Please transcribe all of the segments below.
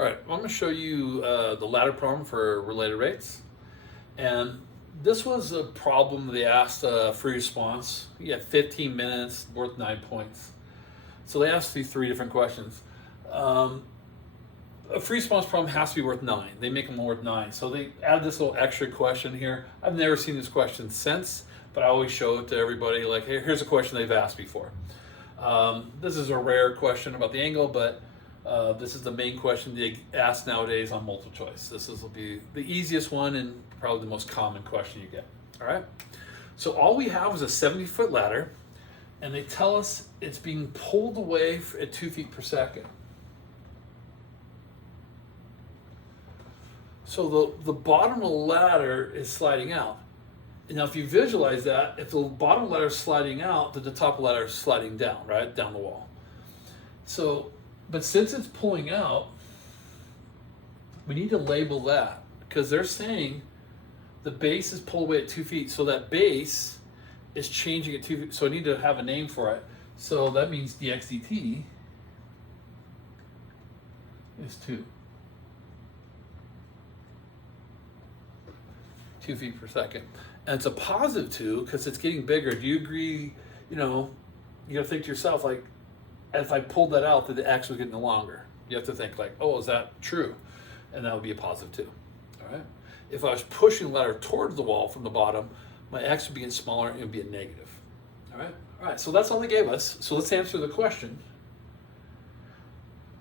All right, well, I'm going to show you the ladder problem for related rates. And this was a problem they asked free response. You had 15 minutes, worth 9 points. So they asked you three different questions. A free response problem has to be worth 9. They make them worth 9. So they add this little extra question here. I've never seen this question since, but I always show it to everybody like, hey, here's a question they've asked before. This is a rare question about the angle, but this is the main question they ask nowadays on multiple choice. This will be the easiest one and probably the most common question you get. All right. So all we have is a 70-foot ladder, and they tell us it's being pulled away at 2 feet per second. So the bottom of the ladder is sliding out. Now, if you visualize that, if the bottom of the ladder is sliding out, then the top of the ladder is sliding down, right? Down the wall. So, but since it's pulling out, we need to label that because they're saying the base is pulled away at 2 feet. So that base is changing at 2 feet. So I need to have a name for it. So that means dx dt is 2 feet per second. And it's a positive 2 because it's getting bigger. Do you agree? You know, you got to think to yourself, like, if I pulled that out, that the x was getting longer. You have to think like, oh, is that true? And that would be a positive 2. All right. If I was pushing the ladder towards the wall from the bottom, my x would be getting smaller and it would be a negative. All right. All right. So that's all they gave us. So let's answer the question.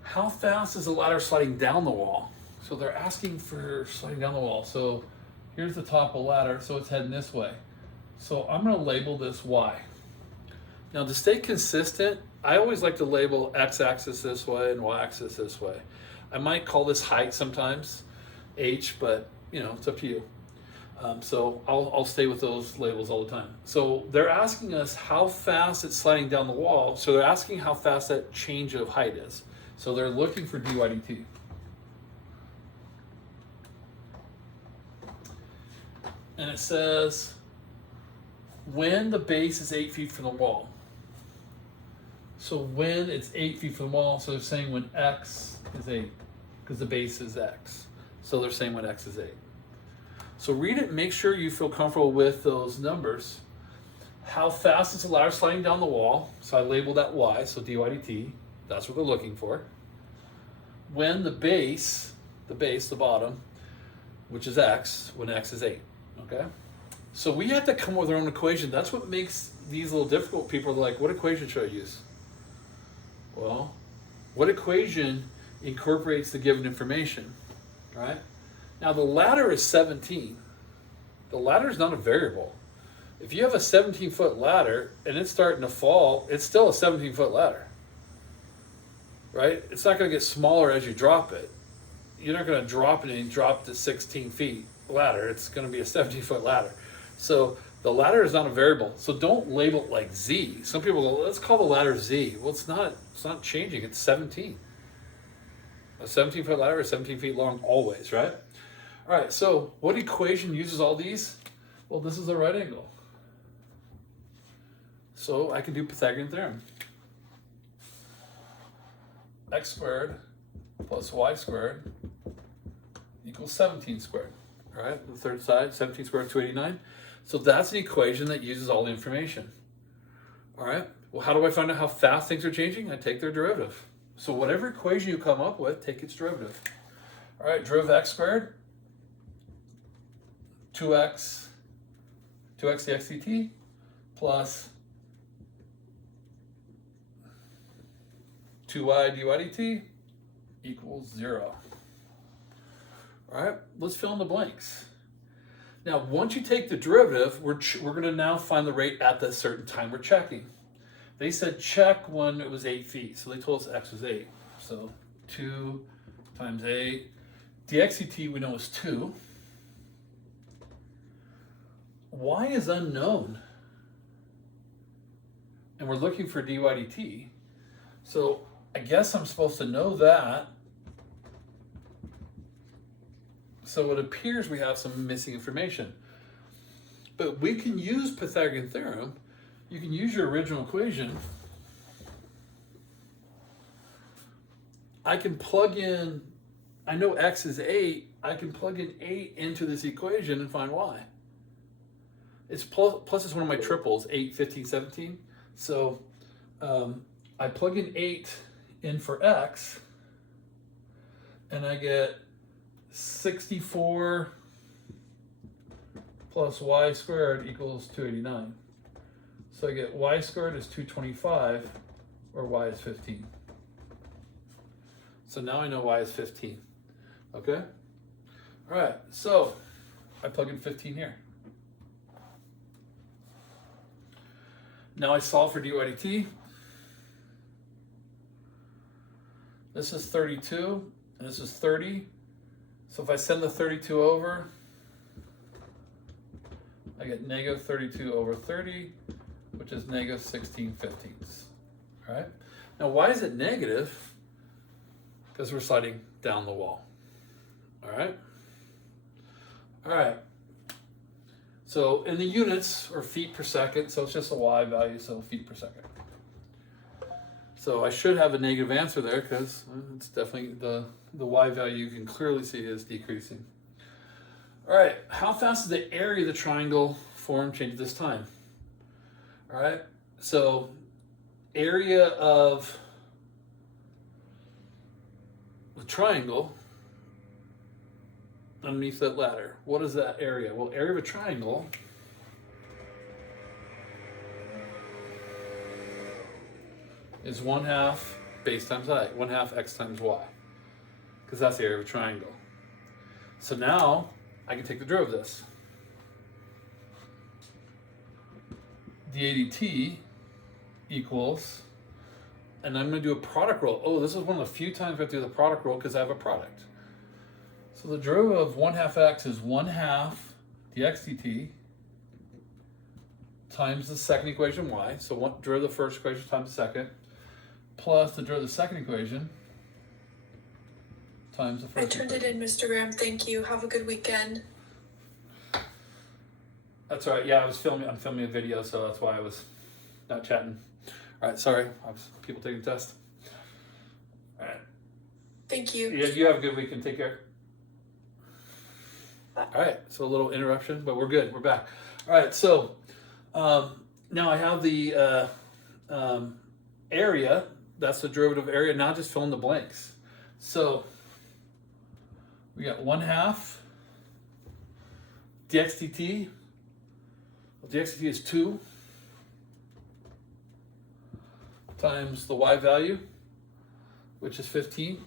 How fast is the ladder sliding down the wall? So they're asking for sliding down the wall. So here's the top of the ladder, so it's heading this way. So I'm going to label this y. Now to stay consistent, I always like to label x-axis this way and y-axis this way. I might call this height sometimes, h, but you know, it's up to you. So I'll stay with those labels all the time. So they're asking us how fast it's sliding down the wall. So they're asking how fast that change of height is. So they're looking for dy dt. And it says when the base is 8 feet from the wall. So when it's 8 feet from the wall, so they're saying when x is 8, because the base is x. So they're saying when x is 8. So read it and make sure you feel comfortable with those numbers. How fast is the ladder sliding down the wall? So I labeled that y, so dy dt, that's what they're looking for. When the base, the bottom, which is x, when x is 8. Okay, so we have to come up with our own equation. That's what makes these a little difficult. People are like, what equation should I use? Well, what equation incorporates the given information, right? Now the ladder is 17. The ladder is not a variable. If you have a 17-foot ladder and it's starting to fall, it's still a 17-foot ladder, right? It's not going to get smaller as you drop it. You're not going to drop it and drop to 16 feet. Ladder, it's going to be a 17-foot ladder. So the ladder is not a variable. So don't label it like z. Some people go, let's call the ladder z. Well, it's not changing. It's 17. A 17-foot ladder is 17 feet long always, right? All right, so what equation uses all these? Well, this is a right angle. So I can do Pythagorean theorem. X squared plus y squared equals 17 squared. All right, the third side, 17 squared is 289. So that's an equation that uses all the information. All right, well, how do I find out how fast things are changing? I take their derivative. So whatever equation you come up with, take its derivative. All right, derivative x squared, 2x dx dt plus 2y dy dt equals 0. All right, let's fill in the blanks. Now, once you take the derivative, we're going to now find the rate at the certain time we're checking. They said check when it was 8 feet, so they told us x was 8. So 2 times 8. dx dt we know is 2. Y is unknown. And we're looking for dy dt. So I guess I'm supposed to know that. So it appears we have some missing information. But we can use Pythagorean theorem. You can use your original equation. I can plug in I know x is 8, I can plug in 8 into this equation and find y. It's plus it's one of my triples, 8, 15, 17. So I plug in 8 in for x, and I get 64 plus y squared equals 289. So I get y squared is 225, or y is 15. So now I know y is 15. Okay? All right, so I plug in 15 here. Now I solve for dy dt. This is 32, and this is 30. So if I send the 32 over, I get negative 32 over 30, which is negative 16/15. All right? Now, why is it negative? Because we're sliding down the wall. All right? All right. So in the units, or feet per second, so it's just a y value, so feet per second. So I should have a negative answer there because it's definitely the y value you can clearly see is decreasing. All right, how fast does the area of the triangle form change this time? All right, so area of the triangle underneath that ladder. What is that area? Well, area of a triangle is 1/2 base times height, 1/2 x times y, because that's the area of a triangle. So now I can take the derivative of this. dA dt equals, and I'm going to do a product rule. Oh, this is one of the few times I have to do the product rule because I have a product. So the derivative of 1/2 x is 1/2 dx dt times the second equation y. So derivative of the first equation times the second, plus the derivative of the second equation times the first I turned equation. it in, Mr. Graham. Thank you. Have a good weekend. That's all right. Yeah, I'm filming a video, so that's why I was not chatting. All right, sorry. I was people taking tests. All right. Thank you. Yeah, you have a good weekend. Take care. Bye. All right, so a little interruption, but we're good. We're back. All right, so now I have the area. That's the derivative area. Now just fill in the blanks. So we got 1/2 dx dt. Well, dx dt is 2 times the y value, which is 15,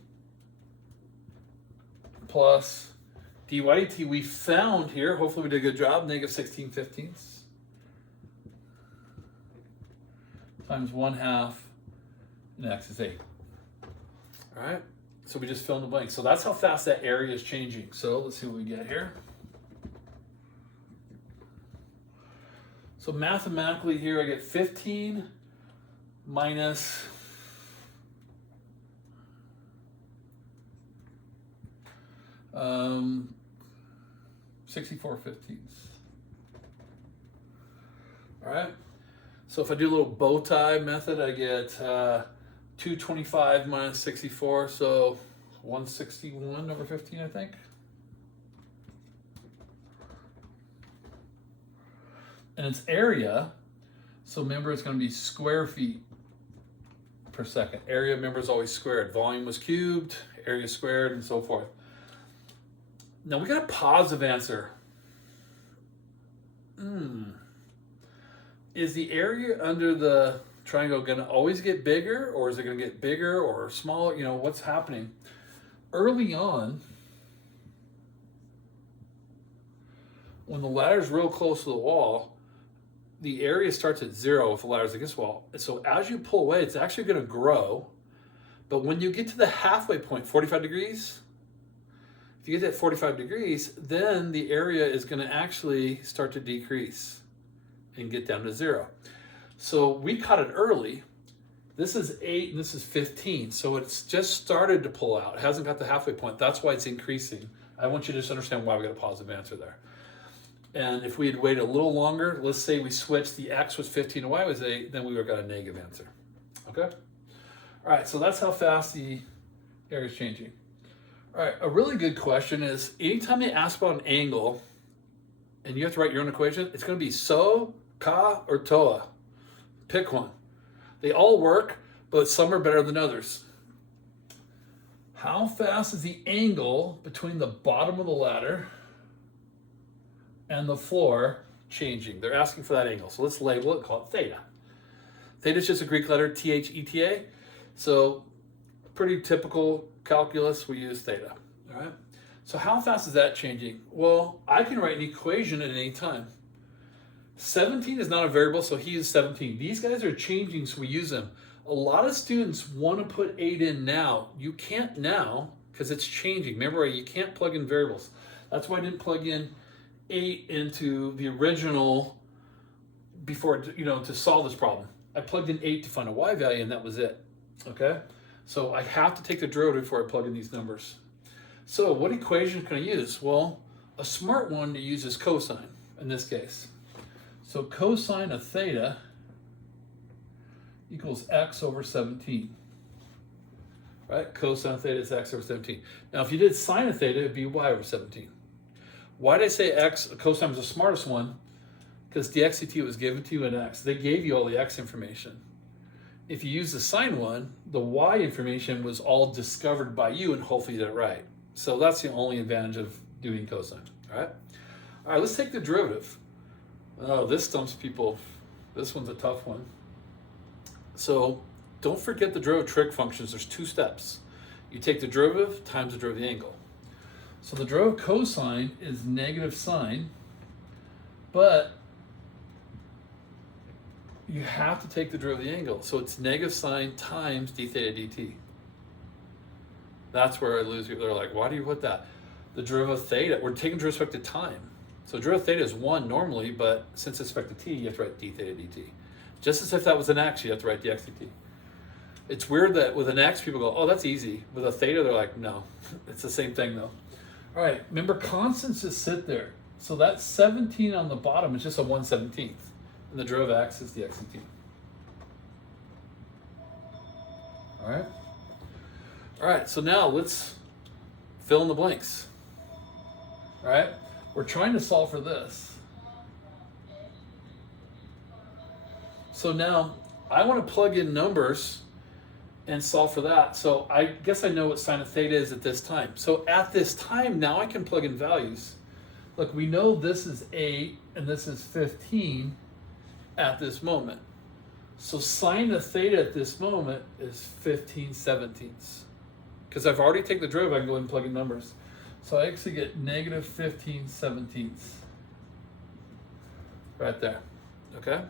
plus dy dt we found here, hopefully we did a good job, negative 16/15 times 1/2, and x is 8. All right, so we just fill in the blank. So that's how fast that area is changing. So let's see what we get here. So mathematically here I get 15 minus 64/15. All right. So if I do a little bow tie method, I get 225 minus 64, so 161 over 15, I think. And it's area, so remember it's going to be square feet per second. Area, remember, is always squared. Volume was cubed, area squared, and so forth. Now we got a positive answer. Is the area under the triangle going to always get bigger, or is it going to get bigger or smaller? You know, what's happening? Early on, when the ladder's real close to the wall, the area starts at 0 if the ladder's against the wall. So as you pull away, it's actually going to grow. But when you get to the halfway point, 45 degrees, if you get that 45 degrees, then the area is going to actually start to decrease and get down to 0. So we caught it early. This is 8 and this is 15. So it's just started to pull out. It hasn't got the halfway point. That's why it's increasing. I want you to just understand why we got a positive answer there. And if we had waited a little longer, let's say we switched, the x was 15 and y was 8, then we would have got a negative answer. Okay? All right, so that's how fast the area is changing. All right, a really good question is anytime they ask about an angle and you have to write your own equation, it's going to be so, ka, or toa. Pick one. They all work, but some are better than others. How fast is the angle between the bottom of the ladder and the floor changing? They're asking for that angle. So let's label it, call it theta. Theta is just a Greek letter, Theta. So pretty typical calculus, we use theta. All right. So how fast is that changing? Well, I can write an equation at any time. 17 is not a variable, so he is 17. These guys are changing, so we use them. A lot of students want to put 8 in now. You can't now because it's changing. Remember, you can't plug in variables. That's why I didn't plug in 8 into the original before, to solve this problem. I plugged in 8 to find a y value, and that was it. Okay? So I have to take the derivative before I plug in these numbers. So what equation can I use? Well, a smart one to use is cosine in this case. So cosine of theta equals x over 17. Right? Cosine of theta is x over 17. Now, if you did sine of theta, it would be y over 17. Why did I say x? Cosine was the smartest one? Because the dt was given to you in x. They gave you all the x information. If you use the sine one, the y information was all discovered by you, and hopefully you did it right. So that's the only advantage of doing cosine. All right? All right, let's take the derivative. Oh, this stumps people. This one's a tough one. So don't forget the derivative trig functions. There's 2 steps. You take the derivative times the derivative angle. So the derivative cosine is negative sine, but you have to take the derivative angle. So it's negative sine times d theta dt. That's where I lose people. They're like, why do you put that? The derivative theta, we're taking with respect to time. So derivative theta is 1 normally, but since it's respect to t, you have to write d theta dt. Just as if that was an x, you have to write dx dt. It's weird that with an x, people go, oh, that's easy. With a theta, they're like, no, it's the same thing though. All right, remember constants just sit there. So that 17 on the bottom is just a 1/17th. And the derivative of x is dx dt. All right? All right, so now let's fill in the blanks. All right? We're trying to solve for this. So now I want to plug in numbers and solve for that. So I guess I know what sine of theta is at this time. So at this time, now I can plug in values. Look, we know this is 8 and this is 15 at this moment. So sine of theta at this moment is 15/17. Because I've already taken the derivative, I can go ahead and plug in numbers. So I actually get negative 15/17 right there, okay?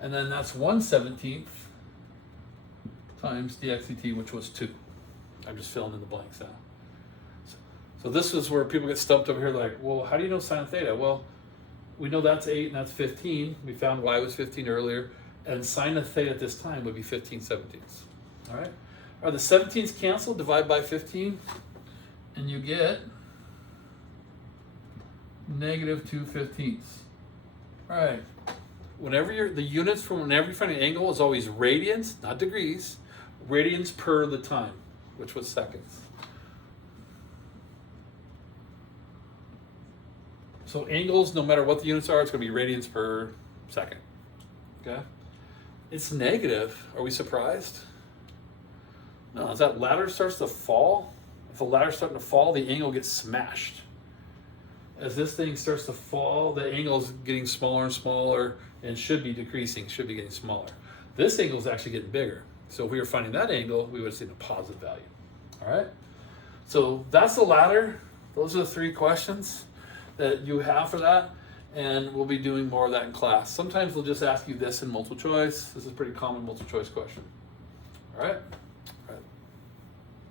And then that's 1/17 times dx dt, which was 2. I'm just filling in the blanks now. So this is where people get stumped over here like, well, how do you know sine of theta? Well, we know that's 8 and that's 15. We found y was 15 earlier. And sine of theta at this time would be 15/17. All right? Are the 17s canceled? Divide by 15. And you get negative 2/15. All right. Whenever the units from whenever you find an angle is always radians, not degrees, radians per the time, which was seconds. So angles, no matter what the units are, it's going to be radians per second. Okay? It's negative. Are we surprised? No, as that ladder starts to fall, if the ladder's starting to fall, the angle gets smashed. As this thing starts to fall, the angle is getting smaller and smaller and should be decreasing, should be getting smaller. This angle is actually getting bigger. So if we were finding that angle, we would have seen a positive value. All right? So that's the ladder. Those are the 3 questions that you have for that. And we'll be doing more of that in class. Sometimes they'll just ask you this in multiple choice. This is a pretty common multiple choice question. All right?